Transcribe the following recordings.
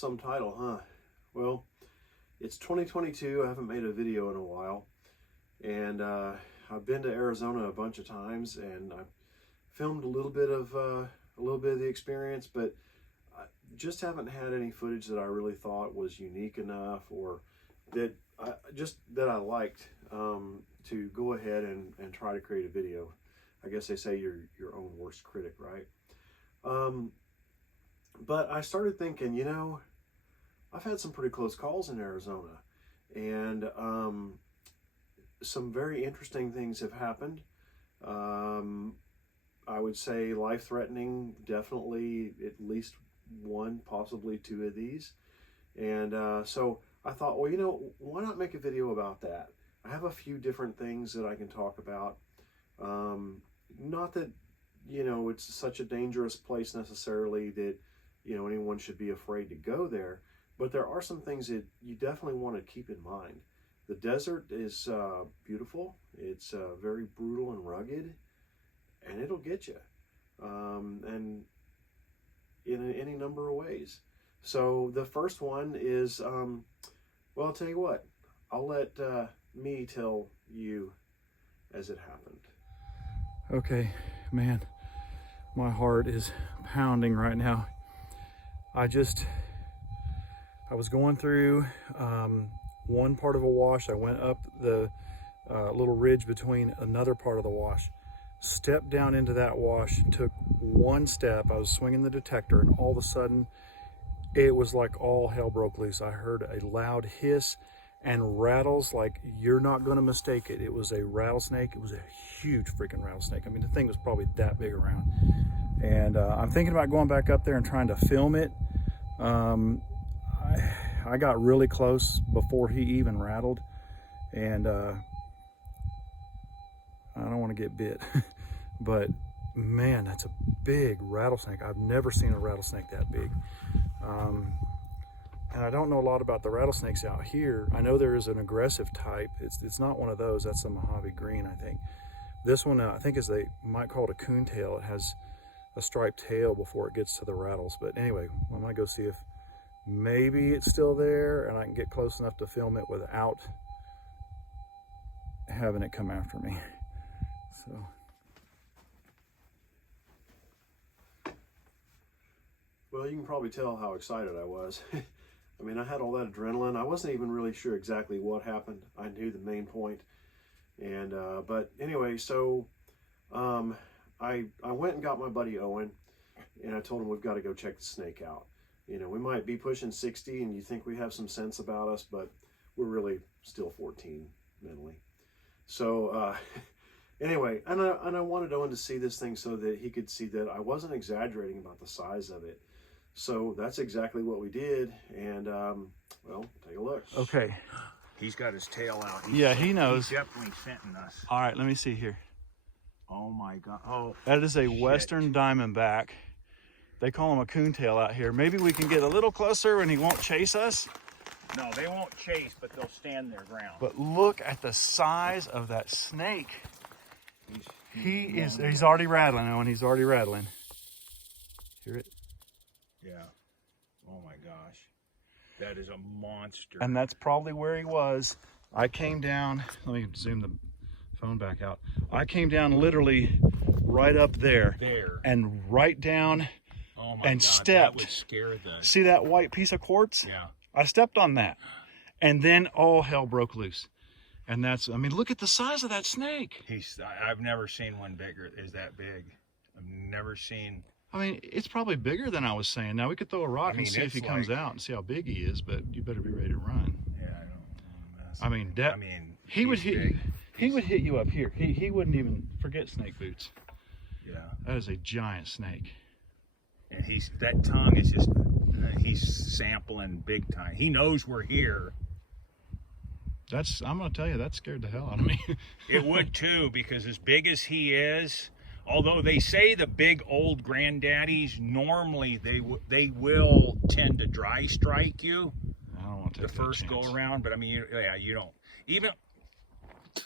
some title, huh? Well, it's 2022. I haven't made a video in a while, and I've been to Arizona a bunch of times, and I filmed a little bit of the experience, but I just haven't had any footage that I really thought was unique enough, or that I liked to go ahead and try to create a video. I guess they say you're your own worst critic, right? But I started thinking, you know, I've had some pretty close calls in Arizona, and some very interesting things have happened. I would say life-threatening, definitely at least one, possibly two of these. And so I thought, well, you know, why not make a video about that? I have a few different things that I can talk about. Not that, you know, it's such a dangerous place necessarily that, you know, anyone should be afraid to go there. But there are some things that you definitely want to keep in mind. The desert is beautiful. It's very brutal and rugged, and it'll get you, and in any number of ways. So the first one is, well, I'll tell you what. I'll let me tell you as it happened. Okay, man, my heart is pounding right now. I was going through one part of a wash. I went up the little ridge between another part of the wash, stepped down into that wash, took one step. I was swinging the detector, and all of a sudden it was like all hell broke loose. I heard a loud hiss and rattles like you're not going to mistake it. It was a rattlesnake. It was a huge freaking rattlesnake. I mean, the thing was probably that big around. And I'm thinking about going back up there and trying to film it. I got really close before he even rattled, and I don't want to get bit, but man, that's a big rattlesnake. I've never seen a rattlesnake that big. And I don't know a lot about the rattlesnakes out here. I know there is an aggressive type. It's not one of those. That's a Mojave green, I think. This one, I think, is they might call it a coontail. It has a striped tail before it gets to the rattles. But anyway, I'm gonna go see if maybe it's still there and I can get close enough to film it without having it come after me. So. Well, you can probably tell how excited I was. I mean, I had all that adrenaline. I wasn't even really sure exactly what happened. I knew the main point. And, but anyway, so I went and got my buddy Owen, and I told him we've got to go check the snake out. You know, we might be pushing 60 and you think we have some sense about us, but we're really still 14 mentally. So anyway, and I wanted Owen to see this thing so that he could see that I wasn't exaggerating about the size of it. So that's exactly what we did, and well, take a look. Okay. He's got his tail out. Yeah, he knows. He's definitely scenting us. All right, let me see here. Oh my God. Oh, that is a Western Diamondback. They call him a coontail out here. Maybe we can get a little closer and he won't chase us. No, they won't chase, but they'll stand their ground. But look at the size of that snake. He's already rattling, Owen. He's already rattling. Hear it? Yeah. Oh my gosh. That is a monster. And that's probably where he was. I came down, let me zoom the phone back out. I came down literally right up there. And right down. Oh my and God, stepped. that would scare the... See that white piece of quartz? Yeah. I stepped on that. And then all hell broke loose. And that's, I mean, look at the size of that snake. I've never seen one bigger, is that big. I've never seen... I mean, it's probably bigger than I was saying. Now we could throw a rock and see if he comes out and see how big he is, but you better be ready to run. Yeah, I don't... I mean, he would hit you. He would hit you up here. He wouldn't even forget snake boots. Yeah. That is a giant snake. And that tongue is just, he's sampling big time. He knows we're here. I'm gonna tell you, that scared the hell out of me. It would too, because as big as he is, although they say the big old granddaddies, normally they will tend to dry strike you. I don't want to take the first go around, but I mean, you don't even.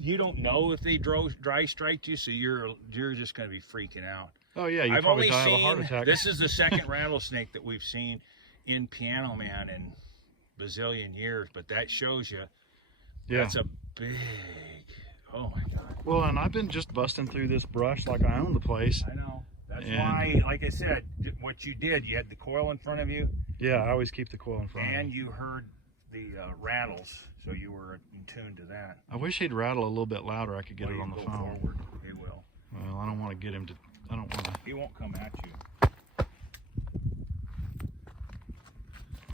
You don't know if they dry strike you, so you're just going to be freaking out. Oh yeah, I've only seen, this is the second rattlesnake that we've seen, in Piano Man in bazillion years, but that shows you Yeah. that's a big, oh my God. Well, and I've been just busting through this brush like I own the place. I know. That's And- why, like I said, what you did, you had the coil in front of you, Yeah, I always keep the coil in front of and me. you heard the rattles, so you were in tune to that. I wish he'd rattle a little bit louder. I could get Well, it on you the go phone. forward, he will. Well, I don't want to get him to. I don't want to. He won't come at you.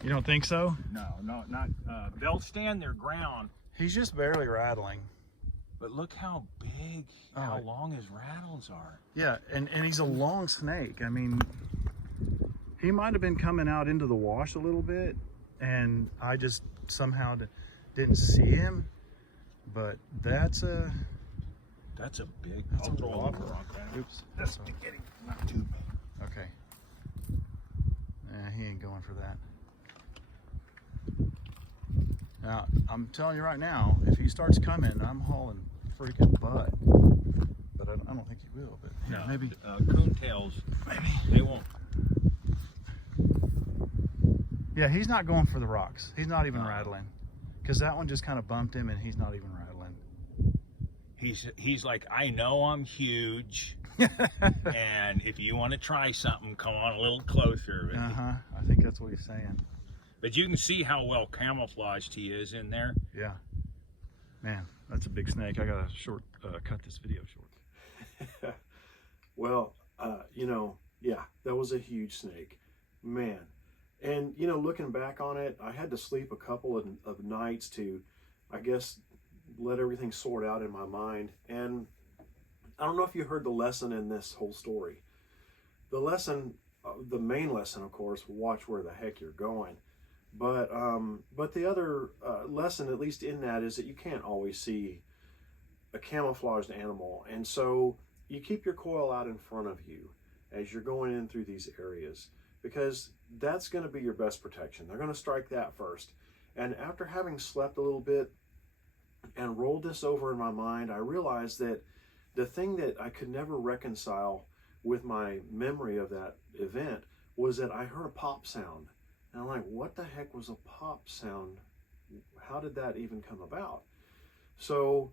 You don't think so? No, not. They'll stand their ground, He's just barely rattling. but look how big, how long his rattles are. Yeah, and he's a long snake. I mean, he might have been coming out into the wash a little bit, and I just somehow didn't see him. But that's a. That's a big. That's I'll a throw a whopper. rock down. Oops. Just to get him, not too big. Okay. Nah, he ain't going for that. Now, I'm telling you right now, if he starts coming, I'm hauling freaking butt. But I don't think he will. But here, No, maybe. coontails, Maybe. they won't. Yeah, he's not going for the rocks. He's not even No. rattling. Because that one just kind of bumped him, and he's not even rattling. He's like, I know I'm huge, and if you want to try something, come on a little closer. Uh-huh. I think that's what he's saying. But you can see how well camouflaged he is in there. Yeah. Man, that's a big snake. I gotta cut this video short. Well, yeah, that was a huge snake, man. And looking back on it, I had to sleep a couple of nights to, I guess, let everything sort out in my mind. And I don't know if you heard the lesson in this whole story. The lesson, the main lesson, of course, watch where the heck you're going. But the other lesson, at least in that, is that you can't always see a camouflaged animal. And so you keep your coil out in front of you as you're going in through these areas, because that's going to be your best protection. They're going to strike that first. And after having slept a little bit and rolled this over in my mind, I realized that the thing that I could never reconcile with my memory of that event was that I heard a pop sound. And I'm like, what the heck was a pop sound? How did that even come about? So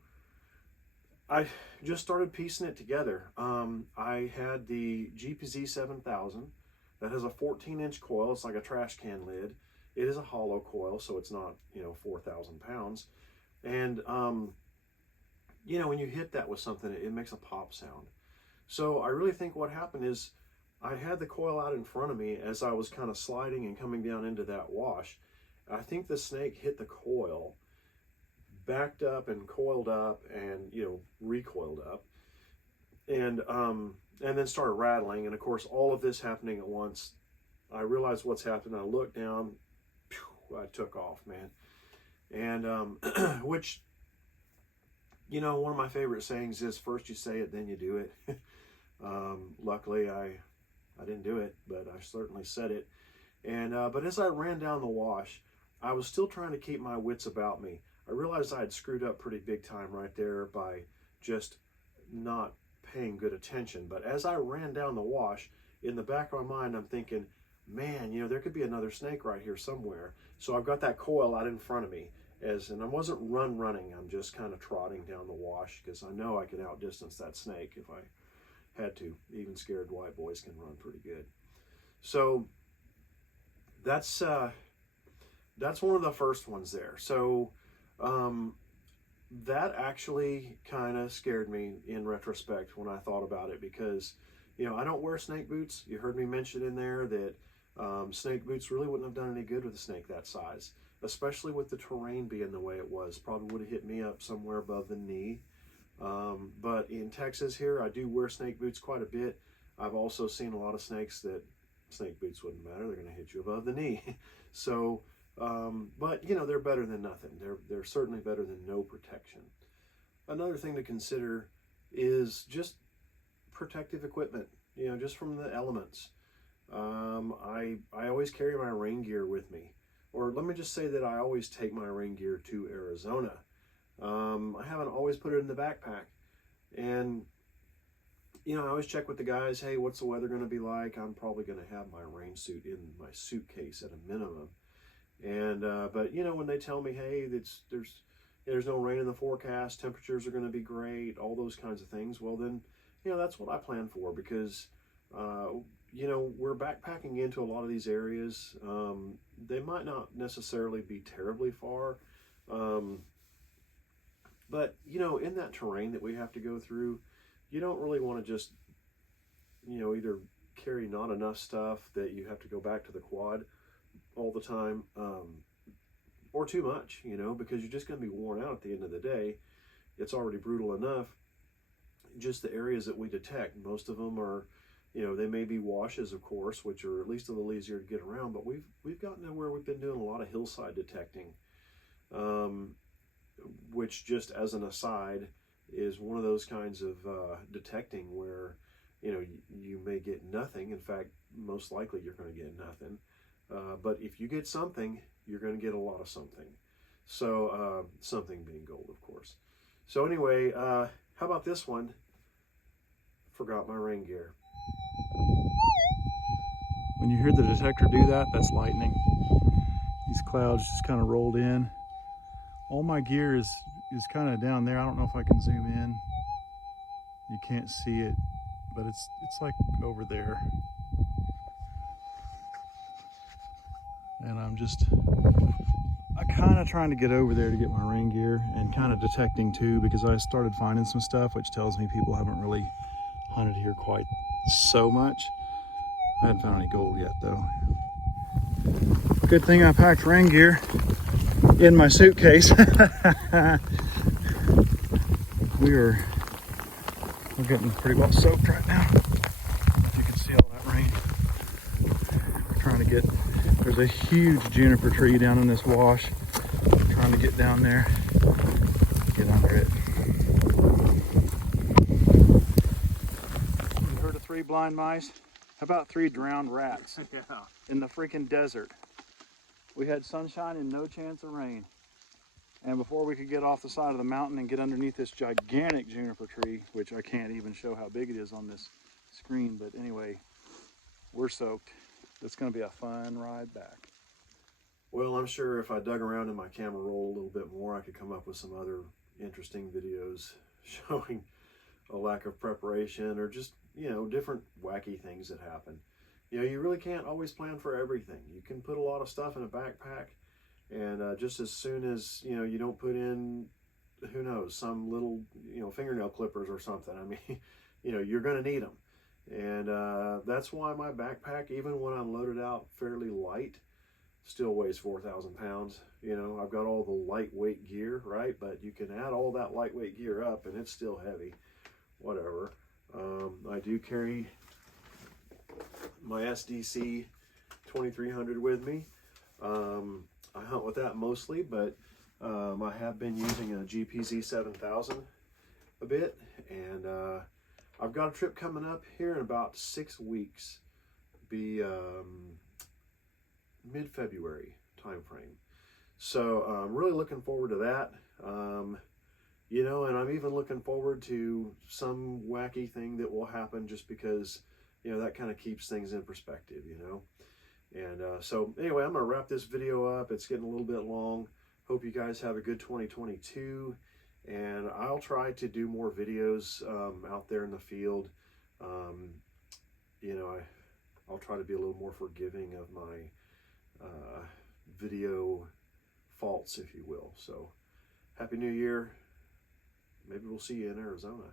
I just started piecing it together. I had the GPZ 7000 that has a 14-inch coil. It's like a trash can lid. It is a hollow coil, so it's not 4,000 pounds. And when you hit that with something, it makes a pop sound. So I really think what happened is I had the coil out in front of me as I was kind of sliding and coming down into that wash. I think the snake hit the coil, backed up and coiled up, and recoiled up, and then started rattling. And of course, all of this happening at once. I realized what's happened. I looked down. I took off, man. And which, one of my favorite sayings is, first you say it, then you do it. Luckily, I didn't do it, but I certainly said it. And but as I ran down the wash, I was still trying to keep my wits about me. I realized I had screwed up pretty big time right there by just not paying good attention. But as I ran down the wash, in the back of my mind, I'm thinking, man, there could be another snake right here somewhere. So I've got that coil out in front of me, and I wasn't running. I'm just kind of trotting down the wash because I know I can outdistance that snake if I had to. Even scared white boys can run pretty good. So that's one of the first ones there. So that actually kind of scared me in retrospect when I thought about it, because I don't wear snake boots. You heard me mention in there that snake boots really wouldn't have done any good with a snake that size, especially with the terrain being the way it was. Probably would have hit me up somewhere above the knee. But in Texas here, I do wear snake boots quite a bit. I've also seen a lot of snakes that snake boots wouldn't matter. They're going to hit you above the knee. So, but they're better than nothing. They're certainly better than no protection. Another thing to consider is just protective equipment, just from the elements. I always carry my rain gear with me, or let me just say that I always take my rain gear to Arizona. I haven't always put it in the backpack, and you know, I always check with the guys, hey, what's the weather going to be like? I'm probably going to have my rain suit in my suitcase at a minimum. And but you know, when they tell me, hey, there's no rain in the forecast, temperatures are going to be great, all those kinds of things, well then, you know, that's what I plan for, because you know, we're backpacking into a lot of these areas. They might not necessarily be terribly far, but you know, in that terrain that we have to go through, you don't really want to just, you know, either carry not enough stuff that you have to go back to the quad all the time, or too much, you know, because you're just going to be worn out at the end of the day. It's already brutal enough. Just the areas that we detect, most of them are, you know, they may be washes, of course, which are at least a little easier to get around, but we've gotten to where we've been doing a lot of hillside detecting, which, just as an aside, is one of those kinds of detecting where, you know, you may get nothing. In fact, most likely you're going to get nothing. But if you get something, you're going to get a lot of something. So something being gold, of course. So anyway, how about this one? Forgot my rain gear. When you hear the detector do that, that's lightning. These clouds just kind of rolled in. All my gear is kind of down there. I don't know if I can zoom in. You can't see it, but it's like over there. And I'm kind of trying to get over there to get my rain gear, and kind of detecting too, because I started finding some stuff which tells me people haven't really hunted here quite so much. I haven't found any gold yet though. Good thing I packed rain gear in my suitcase. We're getting pretty well soaked right now. If you can see all that rain. We're trying to get, there's a huge juniper tree down in this wash. We're trying to get down there, get under it. You heard of 3 blind mice? How about 3 drowned rats? Yeah. In the freaking desert. We had sunshine and no chance of rain. And before we could get off the side of the mountain and get underneath this gigantic juniper tree, which I can't even show how big it is on this screen, but anyway, we're soaked. It's going to be a fun ride back. Well, I'm sure if I dug around in my camera roll a little bit more, I could come up with some other interesting videos showing a lack of preparation, or just, you know, different wacky things that happen. You know, you really can't always plan for everything. You can put a lot of stuff in a backpack, and just as soon as, you know, you don't put in, who knows, some little, you know, fingernail clippers or something, I mean, you know, you're going to need them. And that's why my backpack, even when I'm loaded out fairly light, still weighs 4,000 pounds. You know, I've got all the lightweight gear, right? But you can add all that lightweight gear up and it's still heavy. Whatever. I do carry my SDC 2300 with me. I hunt with that mostly, but I have been using a GPZ 7000 a bit, and I've got a trip coming up here in about 6 weeks. Be mid-February time frame. So I'm really looking forward to that. You know, and I'm even looking forward to some wacky thing that will happen, just because, you know, that kind of keeps things in perspective, you know. And so anyway, I'm going to wrap this video up. It's getting a little bit long. Hope you guys have a good 2022. And I'll try to do more videos out there in the field. You know, I'll try to be a little more forgiving of my video faults, if you will. So, Happy New Year. Maybe we'll see you in Arizona.